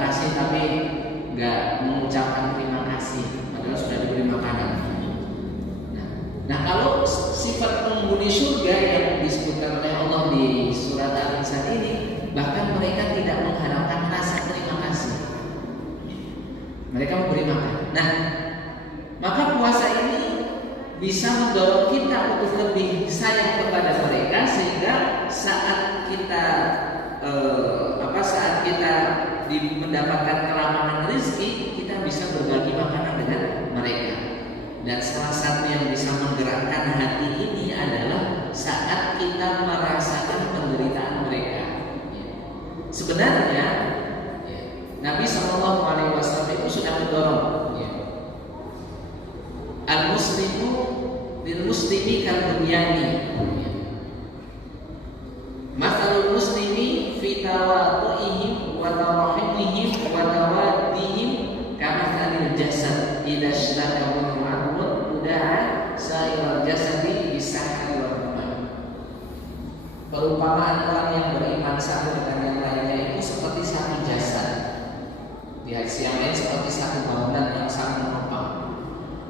kasih tapi nggak mengucapkan terima kasih padahal sudah diberi makanan. Nah, kalau sifat penghuni surga yang disebutkan oleh Allah di surat Al-Insan ini, bahkan mereka tidak mengharapkan rasa terima kasih. Mereka memberi makan. Nah, maka puasa ini bisa mendorong kita untuk lebih sayang kepada mereka, sehingga saat kita mendapatkan kelapangan rezeki, kita bisa berbagi makanan dengan mereka. Dan salah satu yang bisa menggerakkan hati ini adalah saat kita merasakan penderitaan mereka. Sebenarnya Nabi SAW itu sudah mendorong al-muslimu bil muslimi kal bunyani. Mathalul muslimi fi tawaddu'ihim wa tarahimihim wa tawaddihim kamathalil jasad idza ishtaka minhu 'adwun uda'a sa'iral jasadi bisahri wal iman. Perumpamaan orang yang beriman satu dengan yang lainnya itu seperti satu jasad. Di hadis yang lain seperti satu bangunan yang saling menopang.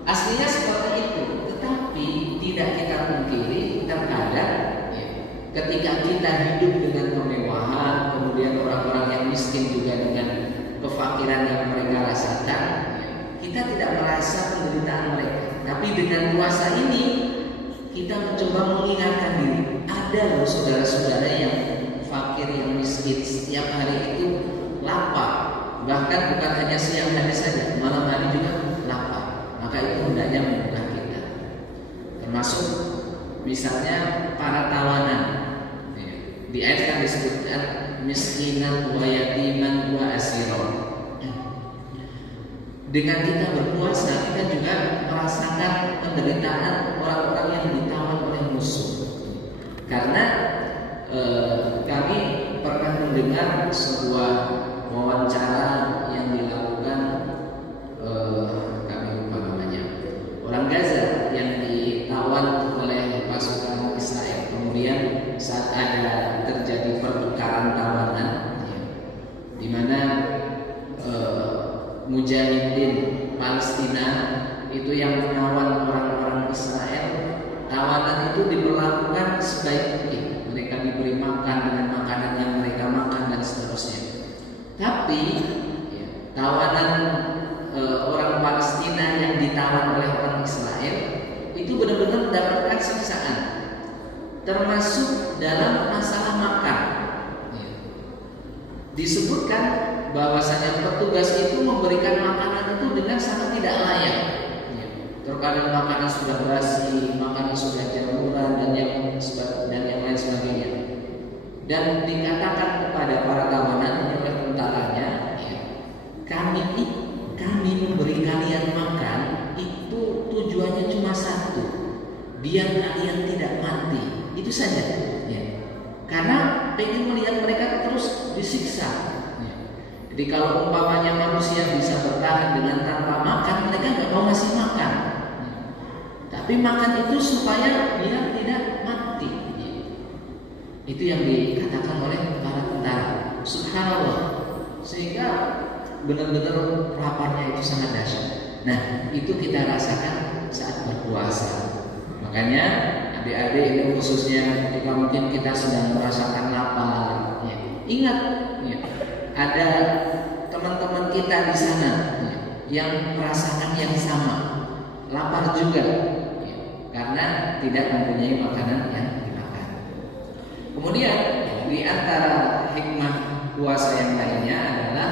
Aslinya seperti itu, tetapi tidak kita pungkiri terkadang ketika kita hidup dengan kemewahan, kemudian orang-orang yang miskin juga dengan kefakiran yang mereka rasakan, kita tidak merasa penderitaan mereka. Tapi dengan puasa ini kita mencoba mengingatkan diri, ada loh saudara-saudara yang fakir, yang miskin, setiap hari itu lapar. Bahkan bukan hanya siang hari saja, malam hari juga lapar. Maka itu hendaknya membuka kita. Termasuk misalnya para tawanan. Di ayat kan disebutkan miskinan wa yatiman wa asiron. Dengan kita berpuasa, kita juga merasakan penderitaan orang-orang yang ditawan oleh musuh. Karena kami pernah mendengar sebuah wawancara yang dilakukan kami lupa namanya, orang Gaza yang ditawan oleh pasukan Israel. Kemudian saat ada terjadi pertukaran tawanan, di mana mujahidin Palestina itu yang menawan orang-orang Israel, tawanan itu diperlakukan sebaik mungkin. Mereka diberi makan dengan makanan yang mereka makan dan seterusnya. Tapi tawanan orang Palestina yang ditawan oleh orang Israel itu benar-benar mendapatkan siksaan, termasuk dalam masalah makan. Disebutkan bahwasanya petugas itu memberikan makanan itu dengan sangat tidak layak. Terkadang makanan sudah basi, makanan sudah jamuran dan yang lain sebagainya. Dan dikatakan kepada para tawanan oleh tentaranya, kami memberi kalian makan itu tujuannya cuma satu, biar kalian tidak mati. Itu saja. Karena pengen melihat mereka terus disiksa. Jadi kalau umpamanya manusia bisa bertahan dengan tanpa makan, mereka nggak mau ngasih makan. Tapi makan itu supaya dia tidak mati. Itu yang dikatakan oleh para tentara. Subhanallah. Sehingga benar-benar laparnya itu sangat dahsyat. Nah, itu kita rasakan saat berpuasa. Makanya adik-adik ini khususnya ketika mungkin kita sedang merasakan lapar, ingat, ada teman-teman kita di sana yang merasakan yang sama, lapar juga, karena tidak mempunyai makanan yang dimakan. Kemudian di antara hikmah puasa yang lainnya adalah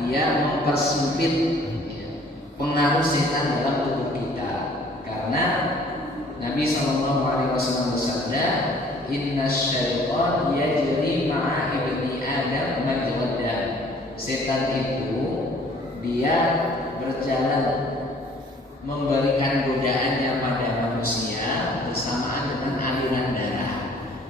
dia mempersempit pengaruh setan dalam tubuh kita, karena Nabi SAW bersabda, Inna syaitan yajri ma'a ibni Adam majradda. Setan itu dia berjalan memberikan godaannya pada manusia bersamaan dengan aliran darah.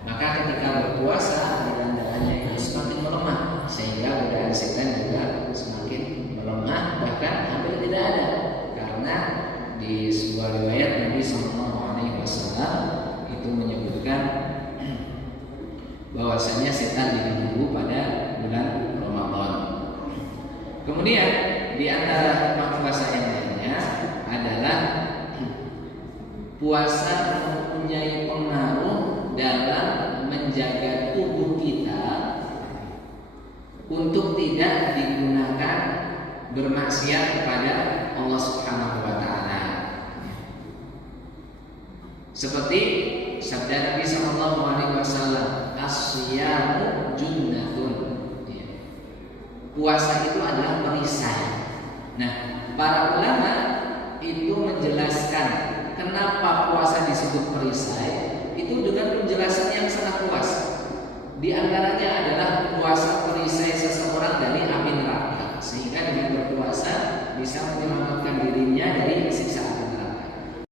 Maka ketika berpuasa aliran darahnya itu semakin melemah, sehingga godaan setan juga semakin melemah, bahkan hampir tidak ada. Karena di sebuah riwayat Nabi SAW itu menyebutkan bahwasanya setan diganggu pada bulan Ramadan. Kemudian di antara hikmah puasa yang lainnya adalah puasa mempunyai pengaruh dalam menjaga tubuh kita untuk tidak digunakan bermaksiat kepada Allah Subhanahu wa taala. Seperti sabda Nabi sallallahu alaihi wasallam, "As-siyamu junnatun." Puasa itu adalah perisai. Nah, para ulama itu menjelaskan kenapa puasa disebut perisai itu dengan penjelasan yang sangat luas. Di antaranya adalah puasa perisai seseorang dari api neraka, sehingga dengan berpuasa bisa menyelamatkan dirinya dari siksa